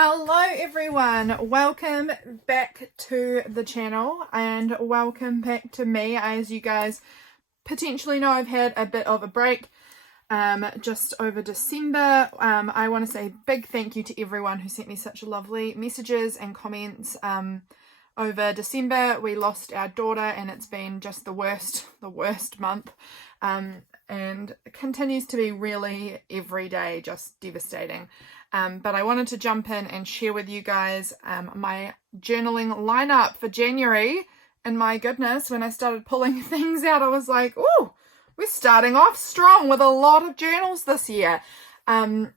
Hello everyone, welcome back to the channel and welcome back to me. As you guys potentially know, I've had a bit of a break just over December. I want to say a big thank you to everyone who sent me such lovely messages and comments over December. We lost our daughter and it's been just the worst month, and it continues to be really every day just devastating. But I wanted to jump in and share with you guys my journaling lineup for January. And my goodness, when I started pulling things out, I was like, oh, we're starting off strong with a lot of journals this year.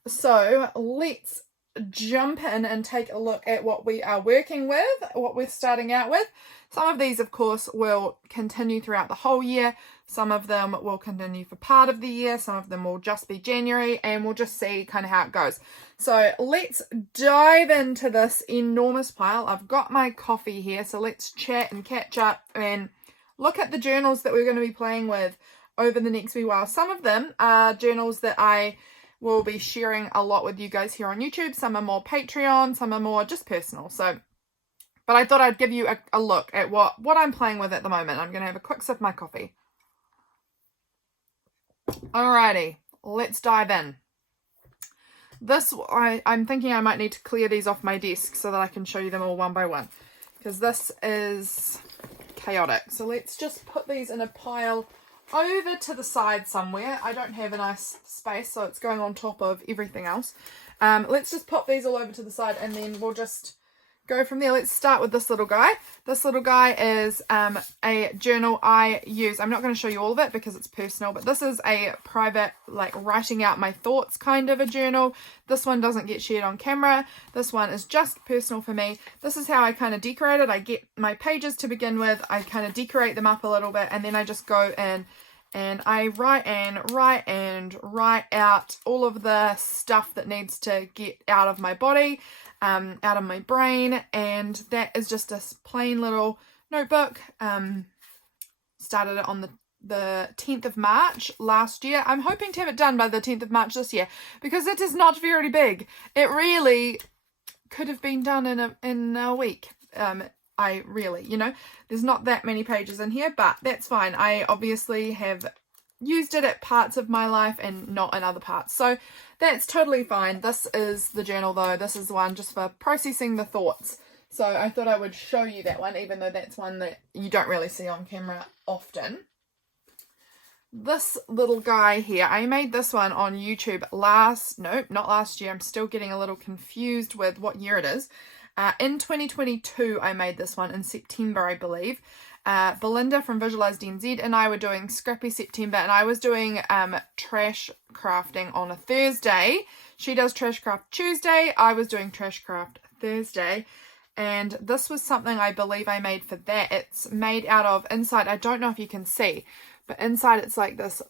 So let's jump in and take a look at what we are working with, what we're starting out with. Some of these, of course, will continue throughout the whole year. Some of them will continue for part of the year. Some of them will just be January, and we'll just see kind of how it goes. So let's dive into this enormous pile. I've got my coffee here, so let's chat and catch up and look at the journals that we're going to be playing with over the next wee while. Some of them are journals that I will be sharing a lot with you guys here on YouTube. Some are more Patreon, some are more just personal. But I thought I'd give you a look at what I'm playing with at the moment. I'm going to have a quick sip of my coffee. Alrighty, let's dive in. This, I'm thinking I might need to clear these off my desk so that I can show you them all one by one, because this is chaotic. So let's just put these in a pile over to the side somewhere. I don't have a nice space, so it's going on top of everything else. Let's just pop these all over to the side and then we'll just go from there. Let's start with this little guy. This little guy is a journal I use. I'm not going to show you all of it because it's personal, but this is a private, like, writing out my thoughts kind of a journal. This one doesn't get shared on camera. This one is just personal for me. This is how I kind of decorate it. I get my pages to begin with. I kind of decorate them up a little bit, and then I just go in and I write out all of the stuff that needs to get out of my body, out of my brain. And that is just a plain little notebook. Started it on the 10th of March last year. I'm hoping to have it done by the 10th of March this year, because it is not very big. It really could have been done in a week. There's not that many pages in here, but that's fine. I obviously have used it at parts of my life and not in other parts, so that's totally fine. This is the journal though. This is the one just for processing the thoughts. So I thought I would show you that one, even though that's one that you don't really see on camera often. This little guy here, I made this one on YouTube not last year. I'm still getting a little confused with what year it is. In 2022, I made this one in September, I believe. Belinda from Visualized NZ and I were doing Scrappy September, and I was doing trash crafting on a Thursday. She does trash craft Tuesday. I was doing trash craft Thursday. And this was something I believe I made for that. It's made out of, inside, I don't know if you can see, but inside it's like this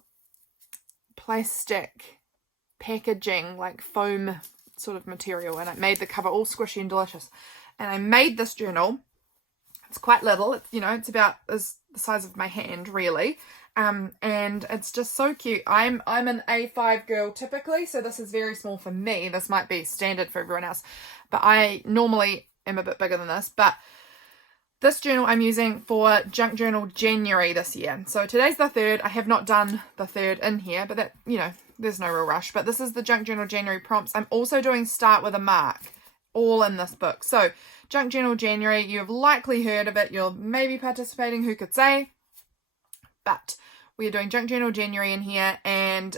plastic packaging, like foam sort of material, and it made the cover all squishy and delicious. And I made this journal. It's quite little. It's, it's about the size of my hand, really. And it's just so cute. I'm an A5 girl typically, so this is very small for me. This might be standard for everyone else, but I normally am a bit bigger than this. But this journal I'm using for Junk Journal January this year. So today's the 3rd. I have not done the 3rd in here, but that, there's no real rush. But this is the Junk Journal January prompts. I'm also doing Start with a Mark, all in this book. So Junk Journal January, you've likely heard of it. You're maybe participating, who could say? But we are doing Junk Journal January in here, and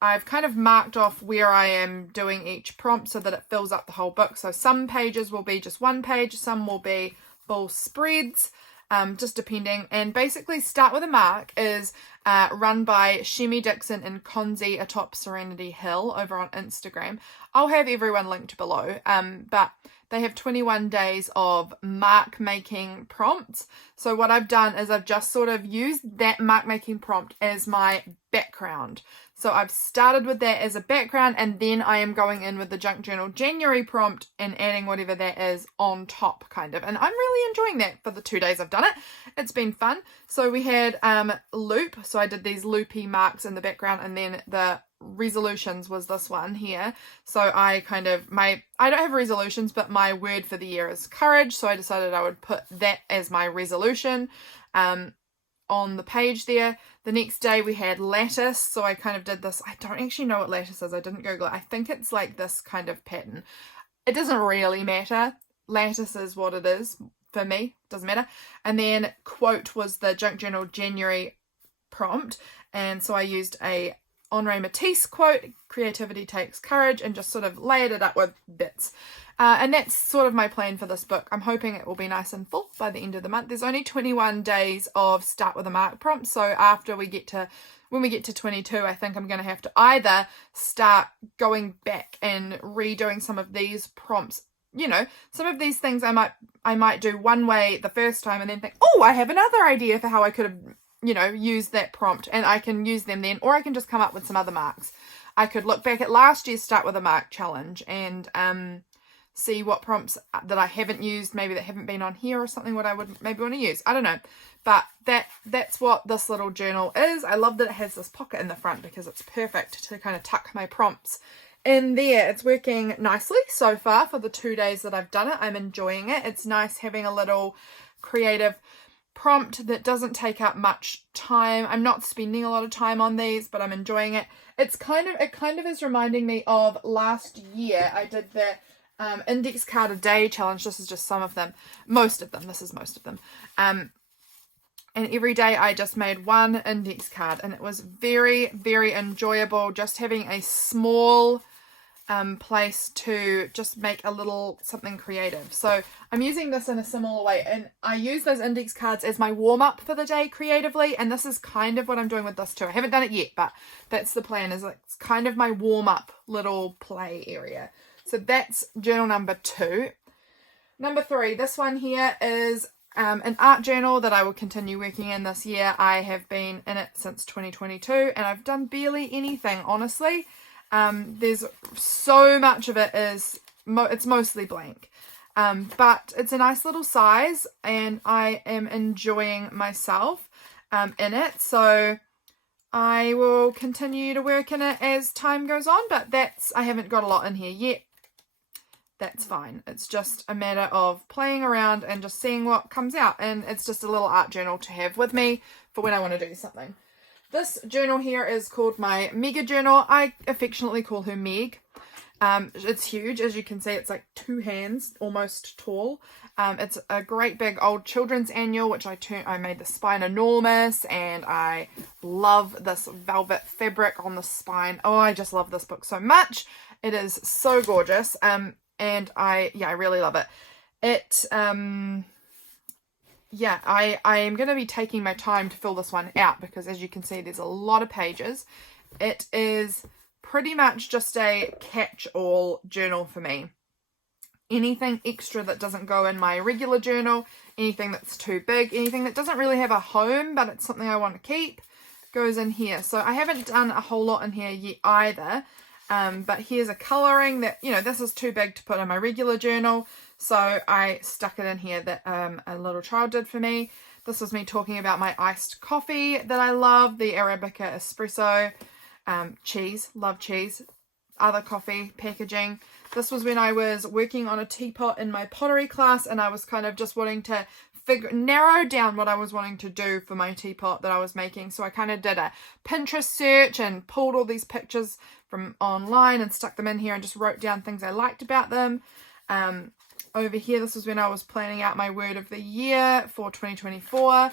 I've kind of marked off where I am doing each prompt so that it fills up the whole book. So some pages will be just one page, some will be full spreads, just depending. And basically Start with a Mark is run by Shemi Dixon and Konzi atop Serenity Hill over on Instagram. I'll have everyone linked below, but they have 21 days of mark making prompts. So what I've done is I've just sort of used that mark making prompt as my background. So I've started with that as a background, and then I am going in with the Junk Journal January prompt and adding whatever that is on top, kind of. And I'm really enjoying that for the 2 days I've done it. It's been fun. So we had loop. So I did these loopy marks in the background, and then the resolutions was this one here. So I kind of, I don't have resolutions, but my word for the year is courage. So I decided I would put that as my resolution on the page there. The next day we had lattice, so I kind of did this. I don't actually know what lattice is. I didn't Google it. I think it's like this kind of pattern. It doesn't really matter. Lattice is what it is for me. Doesn't matter. And then quote was the Junk Journal January prompt, and so I used a Henri Matisse quote, creativity takes courage, and just sort of layered it up with bits. And that's sort of my plan for this book. I'm hoping it will be nice and full by the end of the month. There's only 21 days of start with a mark prompt. So after we get to, when we get to 22, I think I'm going to have to either start going back and redoing some of these prompts. You know, some of these things I might do one way the first time and then think, oh, I have another idea for how I could have, you know, used that prompt, and I can use them then, or I can just come up with some other marks. I could look back at last year's Start With a Mark challenge and see what prompts that I haven't used, maybe that haven't been on here or something, what I would maybe want to use. I don't know. But that's what this little journal is. I love that it has this pocket in the front because it's perfect to kind of tuck my prompts in there. It's working nicely so far for the 2 days that I've done it. I'm enjoying it. It's nice having a little creative prompt that doesn't take up much time. I'm not spending a lot of time on these, but I'm enjoying it. It kind of is reminding me of last year. I did the index card a day challenge. This is just some of them. Most of them. This is most of them. And every day I just made one index card, and it was very, very enjoyable just having a small place to just make a little something creative. So I'm using this in a similar way, and I use those index cards as my warm-up for the day creatively, and this is kind of what I'm doing with this too. I haven't done it yet, but that's the plan, is it's kind of my warm-up little play area. So that's journal number 2. Number 3, this one here is an art journal that I will continue working in this year. I have been in it since 2022, and I've done barely anything, honestly. There's so much of it it's mostly blank, but it's a nice little size, and I am enjoying myself in it. So I will continue to work in it as time goes on, but I haven't got a lot in here yet. That's fine. It's just a matter of playing around and just seeing what comes out. And it's just a little art journal to have with me for when I want to do something. This journal here is called my Mega Journal. I affectionately call her Meg. It's huge. As you can see, it's like 2 hands almost tall. It's a great big old children's annual, which I made the spine enormous, and I love this velvet fabric on the spine. Oh, I just love this book so much. It is so gorgeous. And I really love it. I am going to be taking my time to fill this one out because, as you can see, there's a lot of pages. It is pretty much just a catch-all journal for me. Anything extra that doesn't go in my regular journal, anything that's too big, anything that doesn't really have a home but it's something I want to keep, goes in here. So I haven't done a whole lot in here yet either. But here's a colouring that, this is too big to put in my regular journal. So I stuck it in here that a little child did for me. This was me talking about my iced coffee that I love, the Arabica Espresso, cheese, love cheese, other coffee packaging. This was when I was working on a teapot in my pottery class, and I was kind of just wanting to narrow down what I was wanting to do for my teapot that I was making. So I kind of did a Pinterest search and pulled all these pictures from online and stuck them in here and just wrote down things I liked about them. Over here, this was when I was planning out my word of the year for 2024.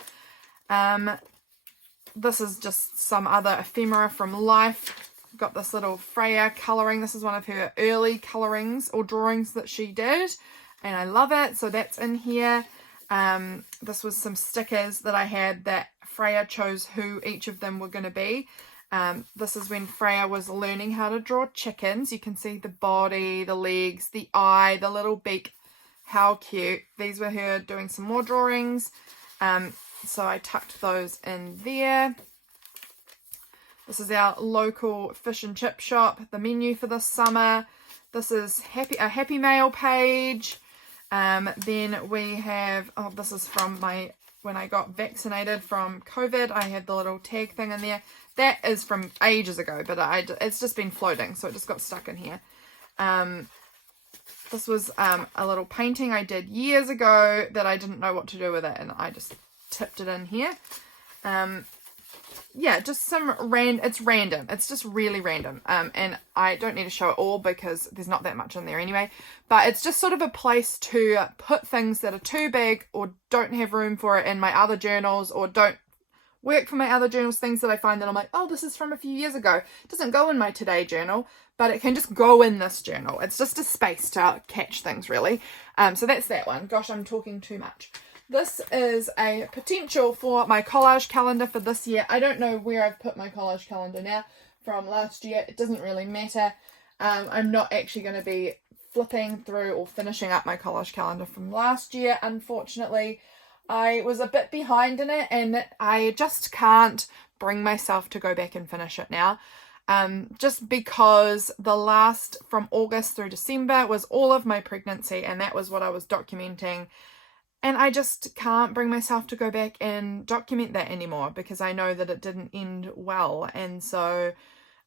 This is just some other ephemera from life. Got this little Freya colouring. This is one of her early colourings or drawings that she did, and I love it. So that's in here. This was some stickers that I had that Freya chose who each of them were going to be. This is when Freya was learning how to draw chickens. You can see the body, the legs, the eye, the little beak. How cute. These were her doing some more drawings. So I tucked those in there. This is our local fish and chip shop, the menu for this summer. This is a Happy Mail page. Then we have, oh, this is from when I got vaccinated from COVID. I had the little tag thing in there. That is from ages ago, but it's just been floating, so it just got stuck in here. This was a little painting I did years ago that I didn't know what to do with it, and I just tipped it in here. Yeah, just it's random. It's just really random. And I don't need to show it all because there's not that much in there anyway. But it's just sort of a place to put things that are too big or don't have room for it in my other journals, or don't work for my other journals, things that I find that I'm like, oh, this is from a few years ago. It doesn't go in my today journal, but it can just go in this journal. It's just a space to catch things, really. So that's that one. Gosh, I'm talking too much. This is a potential for my collage calendar for this year. I don't know where I've put my collage calendar now from last year. It doesn't really matter. I'm not actually going to be flipping through or finishing up my collage calendar from last year, unfortunately. I was a bit behind in it, and I just can't bring myself to go back and finish it now. Just because the last, from August through December, was all of my pregnancy, and that was what I was documenting. And I just can't bring myself to go back and document that anymore because I know that it didn't end well. And so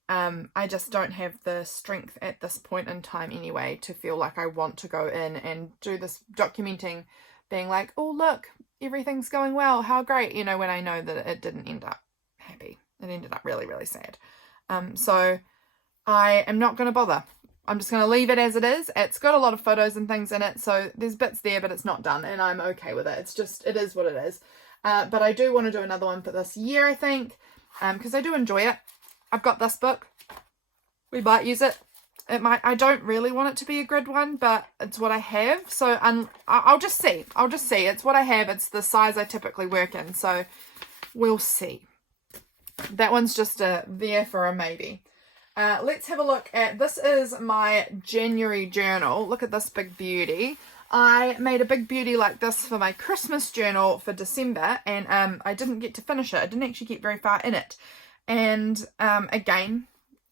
I just don't have the strength at this point in time anyway to feel like I want to go in and do this documenting, being like, oh, look, everything's going well. How great, you know, when I know that it didn't end up happy. It ended up really, really sad. So I am not going to bother. I'm just going to leave it as it is. It's got a lot of photos and things in it, so there's bits there, but it's not done, and I'm okay with it. It's just, it is what it is. But I do want to do another one for this year, I think, because I do enjoy it. I've got this book. We might use it. I don't really want it to be a grid one, but it's what I have, so I'll just see. I'll just see. It's what I have. It's the size I typically work in, so we'll see. That one's just there for a maybe. Let's have a look at, this is my January journal. Look at this big beauty. I made a big beauty like this for my Christmas journal for December, and I didn't get to finish it. I didn't actually get very far in it. And again,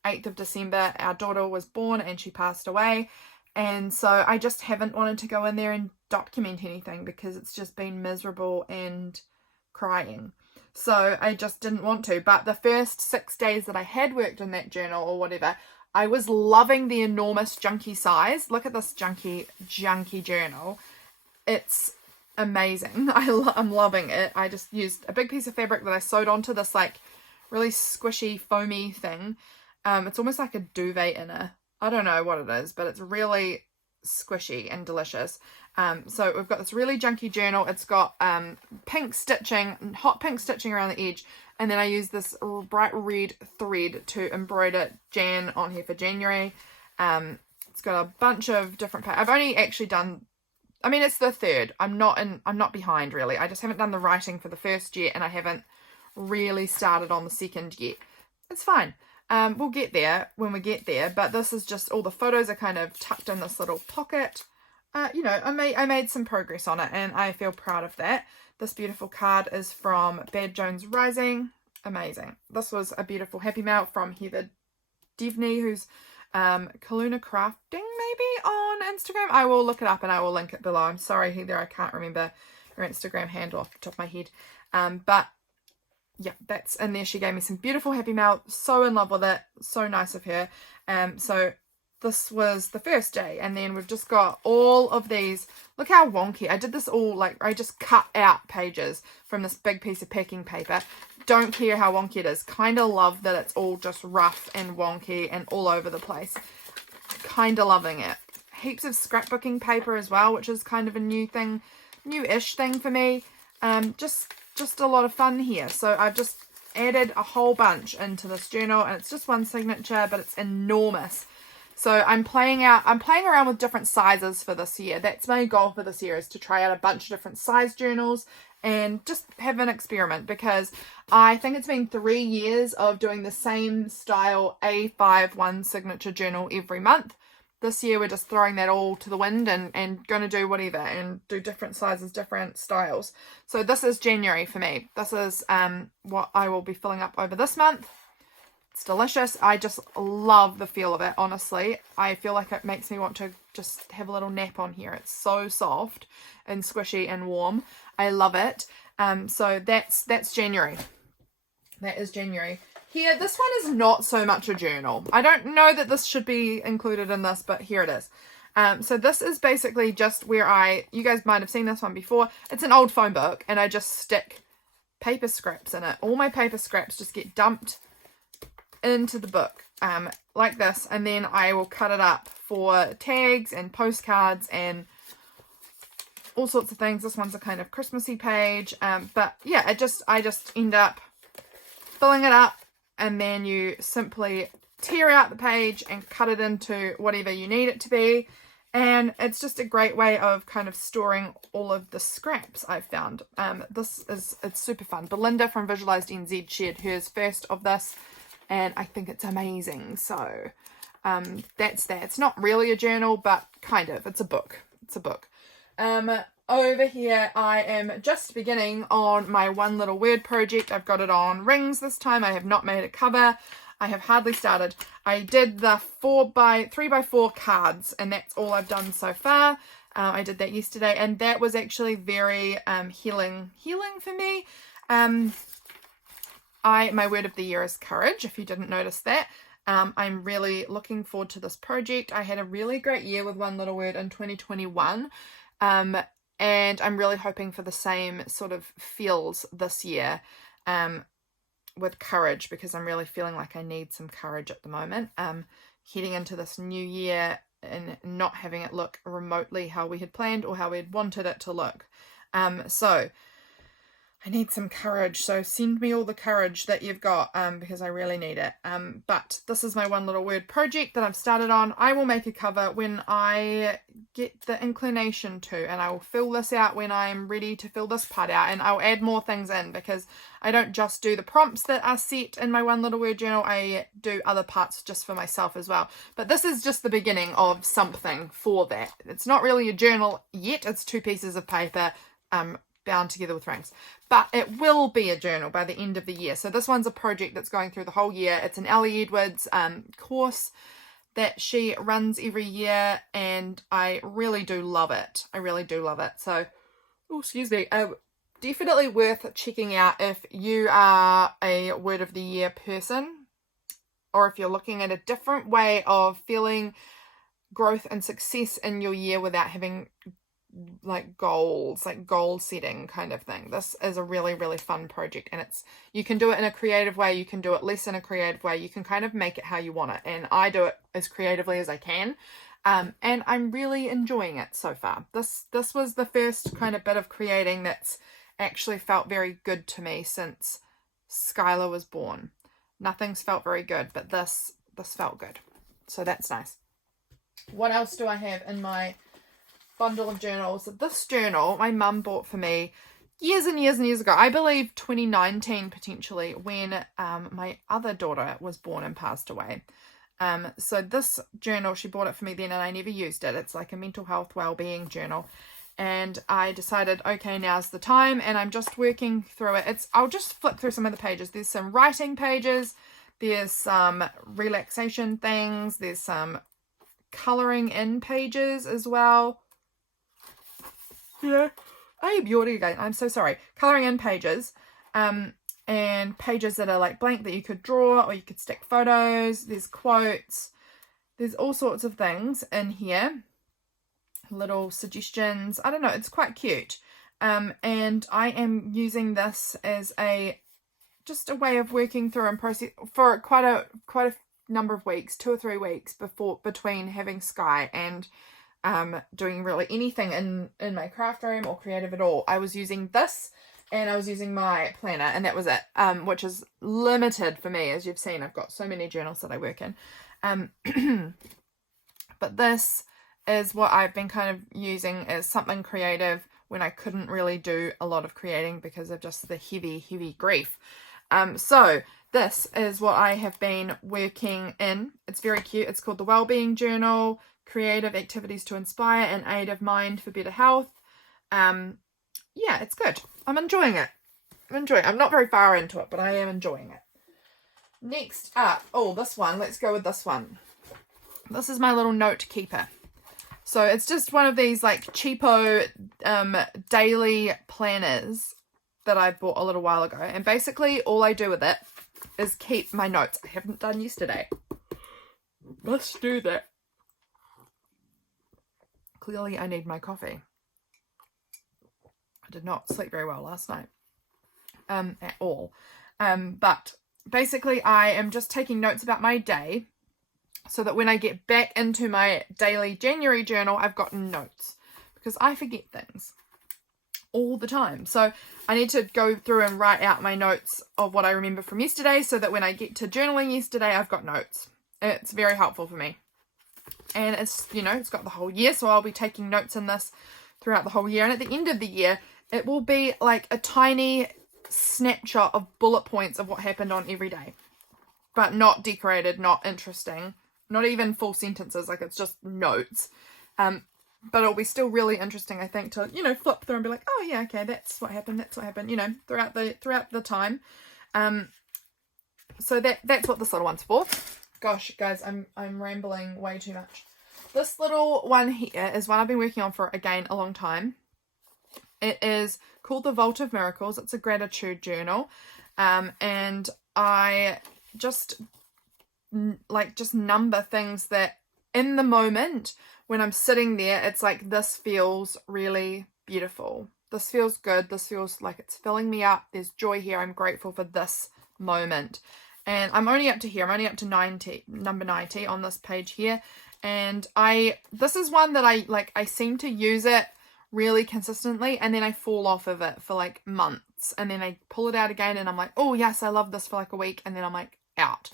8th of December, our daughter was born and she passed away. And so I just haven't wanted to go in there and document anything because it's just been miserable and crying. So I just didn't want to. But the first 6 days that I had worked in that journal or whatever, I was loving the enormous junky size. Look at this junky journal. It's amazing. I'm loving it. I just used a big piece of fabric that I sewed onto this like really squishy foamy thing. It's almost like a duvet inner. I don't know what it is, but it's really squishy and delicious. So we've got this really junky journal. It's got pink stitching, hot pink stitching around the edge, and then I use this bright red thread to embroider Jan on here for January. It's got a bunch of different I've only actually done, I mean, it's the third. I'm not behind really. I just haven't done the writing for the first yet, and I haven't really started on the second yet. It's fine. We'll get there when we get there, but this is just, all the photos are kind of tucked in this little pocket. You know, I made some progress on it, and I feel proud of that. This beautiful card is from Bad Jones Rising. Amazing. This was a beautiful Happy Mail from Heather Devney, who's Kaluna Crafting maybe on Instagram. I will look it up and I will link it below. I'm sorry, Heather, I can't remember your Instagram handle off the top of my head. But yeah, that's in there. She gave me some beautiful Happy Mail. So in love with it. So nice of her. So this was the first day, and then we've just got all of these. Look how wonky. I did this all, like, I just cut out pages from this big piece of packing paper. Don't care how wonky it is. Kind of love that it's all just rough and wonky and all over the place. Kind of loving it. Heaps of scrapbooking paper as well, which is kind of a newish thing for me. Just a lot of fun here. So I've just added a whole bunch into this journal, and it's just one signature, but it's enormous. So I'm playing around with different sizes for this year. That's my goal for this year, is to try out a bunch of different size journals and just have an experiment, because I think it's been 3 years of doing the same style A5 one signature journal every month. This year we're just throwing that all to the wind and going to do whatever and do different sizes, different styles. So this is January for me. This is what I will be filling up over this month. It's delicious. I just love the feel of it, honestly. I feel like it makes me want to just have a little nap on here. It's so soft and squishy and warm. I love it. So that's January. That is January. Here, this one is not so much a journal. I don't know that this should be included in this, but here it is. So this is basically just where you guys might have seen this one before. It's an old phone book, and I just stick paper scraps in it. All my paper scraps just get dumped into the book like this, and then I will cut it up for tags and postcards and all sorts of things. This one's a kind of Christmassy page, but yeah, I just end up filling it up, and then you simply tear out the page and cut it into whatever you need it to be. And it's just a great way of kind of storing all of the scraps I've found. It's super fun. Belinda from Visualized NZ shared hers first of this, and I think it's amazing. So that's that. It's not really a journal, but kind of. It's a book. It's a book. Over here, I am just beginning on my one little word project. I've got it on rings this time. I have not made a cover. I have hardly started. I did the 3x4 cards, and that's all I've done so far. I did that yesterday, and that was actually very healing for me. My word of the year is courage, if you didn't notice that. I'm really looking forward to this project. I had a really great year with One Little Word in 2021. And I'm really hoping for the same sort of feels this year with courage, because I'm really feeling like I need some courage at the moment. Heading into this new year and not having it look remotely how we had planned or how we had wanted it to look. So I need some courage. So send me all the courage that you've got, because I really need it. But this is my one little word project that I've started on. I will make a cover when I get the inclination to, and I will fill this out when I'm ready to fill this part out, and I'll add more things in, because I don't just do the prompts that are set in my one little word journal. I do other parts just for myself as well. But this is just the beginning of something for that. It's not really a journal yet. It's 2 pieces of paper, bound together with rings, but it will be a journal by the end of the year. So this one's a project that's going through the whole year. It's an Ellie Edwards course that she runs every year, and I really do love it. I really do love it. So, oh, excuse me, definitely worth checking out if you are a word of the year person, or if you're looking at a different way of feeling growth and success in your year without having like goals, like goal setting kind of thing. This is a really, really fun project, and you can do it in a creative way, you can do it less in a creative way, you can kind of make it how you want it, and I do it as creatively as I can, and I'm really enjoying it so far. This was the first kind of bit of creating that's actually felt very good to me since Skylar was born. Nothing's felt very good, but this felt good, so that's nice. What else do I have in my bundle of journals? This journal my mum bought for me years and years and years ago. I believe 2019 potentially, when my other daughter was born and passed away. So this journal, she bought it for me then, and I never used it. It's like a mental health well-being journal, and I decided, okay, now's the time, and I'm just working through it. I'll just flip through some of the pages. There's some writing pages, there's some relaxation things, there's some colouring in pages as well. Yeah, I am yawning again. I'm so sorry. Colouring in pages, and pages that are like blank that you could draw, or you could stick photos. There's quotes. There's all sorts of things in here. Little suggestions. I don't know. It's quite cute. And I am using this as just a way of working through and process for quite a number of weeks, 2 or 3 weeks between having Sky and doing really anything in my craft room or creative at all. I was using this, and I was using my planner, and that was it, which is limited for me. As you've seen, I've got so many journals that I work in, but this is what I've been kind of using as something creative when I couldn't really do a lot of creating because of just the heavy grief. So this is what I have been working in. It's very cute. It's called the Wellbeing Journal, Creative Activities to Inspire and Aid of Mind for Better Health. Yeah, it's good. I'm enjoying it. I'm not very far into it, but I am enjoying it. Next up, oh, this one. Let's go with this one. This is my little note keeper. So it's just one of these like cheapo daily planners that I bought a little while ago. And basically all I do with it is keep my notes. I haven't done yesterday. Let's do that. Clearly I need my coffee. I did not sleep very well last night. At all. But basically I am just taking notes about my day so that when I get back into my daily January journal, I've got notes because I forget things all the time. So I need to go through and write out my notes of what I remember from yesterday so that when I get to journaling yesterday, I've got notes. It's very helpful for me. And it's, you know, it's got the whole year, so I'll be taking notes in this throughout the whole year. And at the end of the year, it will be like a tiny snapshot of bullet points of what happened on every day. But not decorated, not interesting, not even full sentences, like it's just notes. But it'll be still really interesting, I think, to, you know, flip through and be like, oh yeah, okay, that's what happened, you know, throughout the time. So that's what this little one's for. Gosh, guys, I'm rambling way too much. This little one here is one I've been working on for, again, a long time. It is called the Vault of Miracles. It's a gratitude journal. And I just number things that in the moment when I'm sitting there, it's like, this feels really beautiful. This feels good. This feels like it's filling me up. There's joy here. I'm grateful for this moment. And I'm only up to here. I'm only up to number 90 on this page here. And this is one that I seem to use it really consistently, and then I fall off of it for like months, and then I pull it out again and I'm like, oh yes, I love this for like a week, and then I'm like out.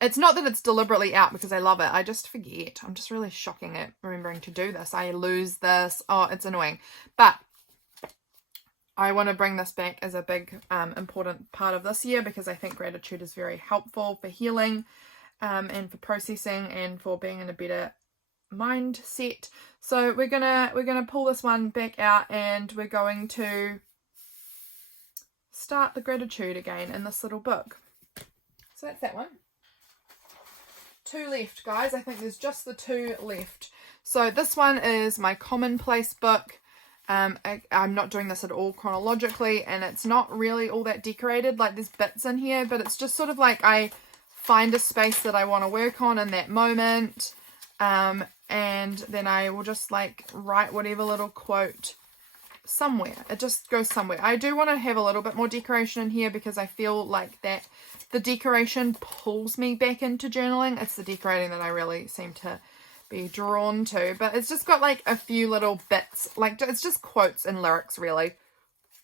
It's not that it's deliberately out because I love it. I just forget. I'm just really shocking at remembering to do this. I lose this. Oh, it's annoying. But I want to bring this back as a big important part of this year because I think gratitude is very helpful for healing and for processing and for being in a better mindset. So we're gonna pull this one back out and we're going to start the gratitude again in this little book. So that's that one. 2 left, guys. I think there's just the 2 left. So this one is my commonplace book. I'm not doing this at all chronologically, and it's not really all that decorated. Like, there's bits in here, but it's just sort of like I find a space that I want to work on in that moment, and then I will just like write whatever little quote somewhere. It just goes somewhere. I do want to have a little bit more decoration in here because I feel like that the decoration pulls me back into journaling. It's the decorating that I really seem to be drawn to, but it's just got like a few little bits, like it's just quotes and lyrics really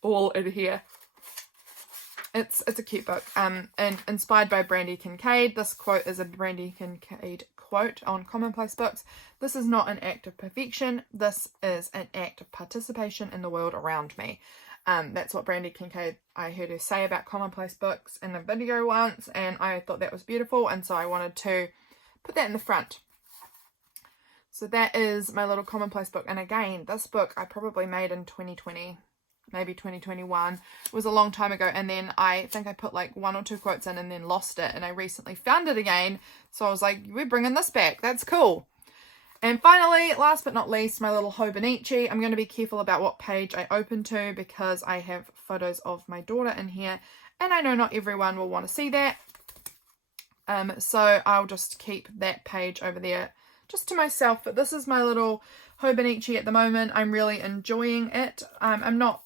all in here. It's a cute book, and inspired by Brandy Kincaid. This quote is a Brandy Kincaid quote on Commonplace Books. This is not an act of perfection. This is an act of participation in the world around me. That's what Brandy Kincaid, I heard her say about Commonplace Books in a video once, and I thought that was beautiful, and so I wanted to put that in the front. So that is my little commonplace book. And again, this book I probably made in 2020, maybe 2021. It was a long time ago. And then I think I put like 1 or 2 quotes in and then lost it. And I recently found it again. So I was like, we're bringing this back. That's cool. And finally, last but not least, my little Hobonichi. I'm going to be careful about what page I open to because I have photos of my daughter in here. And I know not everyone will want to see that. So I'll just keep that page over there just to myself. But this is my little Hobonichi at the moment. I'm really enjoying it. I'm not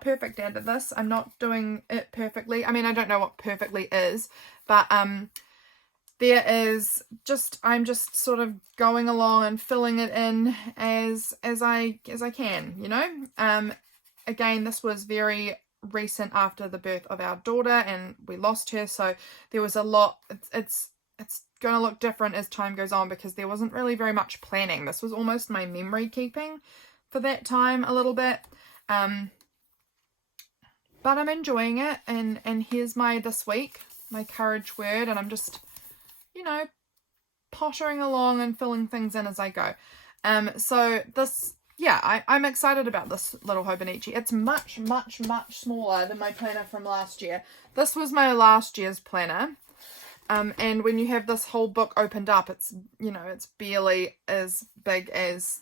perfect at this. I'm not doing it perfectly. I mean, I don't know what perfectly is, but there is just, I'm just sort of going along and filling it in as I can, you know. Again, this was very recent after the birth of our daughter, and we lost her, so there was a lot. It's going to look different as time goes on because there wasn't really very much planning. This was almost my memory keeping for that time a little bit. But I'm enjoying it, and here's my this week, my courage word, and I'm just, you know, pottering along and filling things in as I go. So this, yeah, I'm excited about this little Hobonichi. It's much, much, much smaller than my planner from last year. This was my last year's planner. And when you have this whole book opened up, it's, you know, it's barely as big as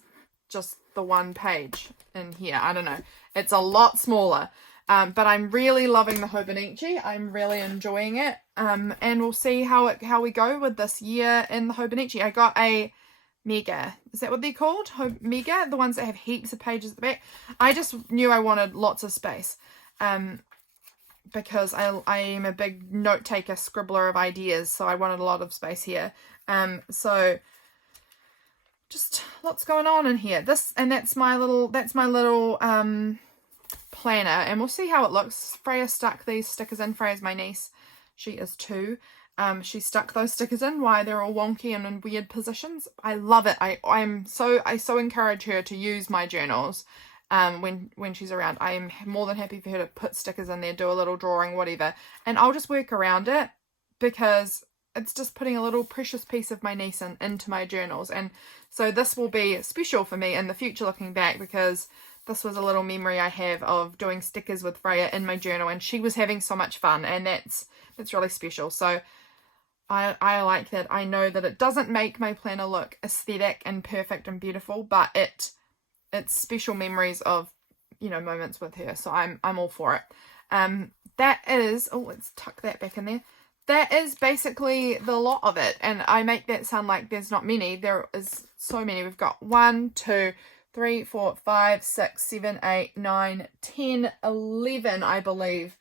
just the one page in here. I don't know. It's a lot smaller. But I'm really loving the Hobonichi. I'm really enjoying it. And we'll see how we go with this year in the Hobonichi. I got a Mega. Is that what they're called? Mega? The ones that have heaps of pages at the back. I just knew I wanted lots of space. Because I am a big note taker, scribbler of ideas, so I wanted a lot of space here. So just lots going on in here. That's my little planner, and we'll see how it looks. Freya stuck these stickers in. Freya's my niece. She is 2. She stuck those stickers in. Why they're all wonky and in weird positions. I love it. I so encourage her to use my journals. When she's around, I am more than happy for her to put stickers in there, do a little drawing, whatever, and I'll just work around it, because it's just putting a little precious piece of my niece into my journals. And so this will be special for me in the future, looking back, because this was a little memory I have of doing stickers with Freya in my journal, and she was having so much fun, and that's really special. So I like that. I know that it doesn't make my planner look aesthetic and perfect and beautiful, but it's special memories of, you know, moments with her. So I'm all for it. That is, oh, let's tuck that back in there. That is basically the lot of it. And I make that sound like there's not many. There is so many. We've got 1, 2, 3, 4, 5, 6, 7, 8, 9, 10, 11, I believe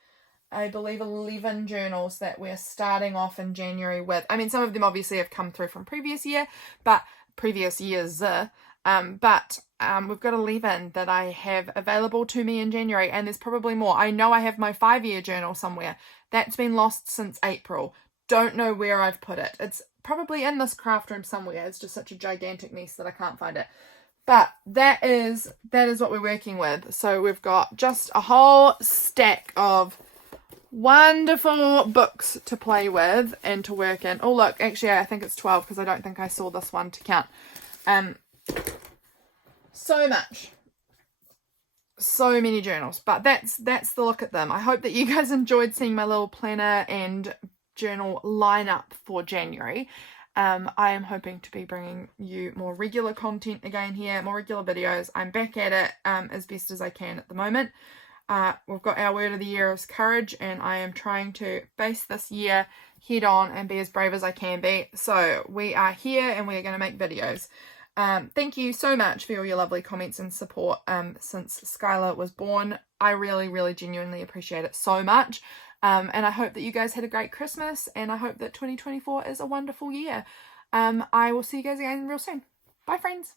11 journals that we're starting off in January with. I mean, some of them obviously have come through from previous years, but we've got 11 that I have available to me in January, and there's probably more. I know I have my 5-year journal somewhere. That's been lost since April. Don't know where I've put it. It's probably in this craft room somewhere. It's just such a gigantic mess that I can't find it. But that is what we're working with. So we've got just a whole stack of wonderful books to play with and to work in. Oh look, actually I think it's 12, because I don't think I saw this one to count. So much, so many journals, but that's the look at them. I hope that you guys enjoyed seeing my little planner and journal lineup for January. I am hoping to be bringing you more regular content again here, more regular videos. I'm back at it as best as I can at the moment. We've got our word of the year is courage, and I am trying to face this year head on and be as brave as I can be. So we are here, and we're going to make videos. Thank you so much for all your lovely comments and support since Skylar was born. I really, really genuinely appreciate it so much. And I hope that you guys had a great Christmas, and I hope that 2024 is a wonderful year. I will see you guys again real soon. Bye, friends.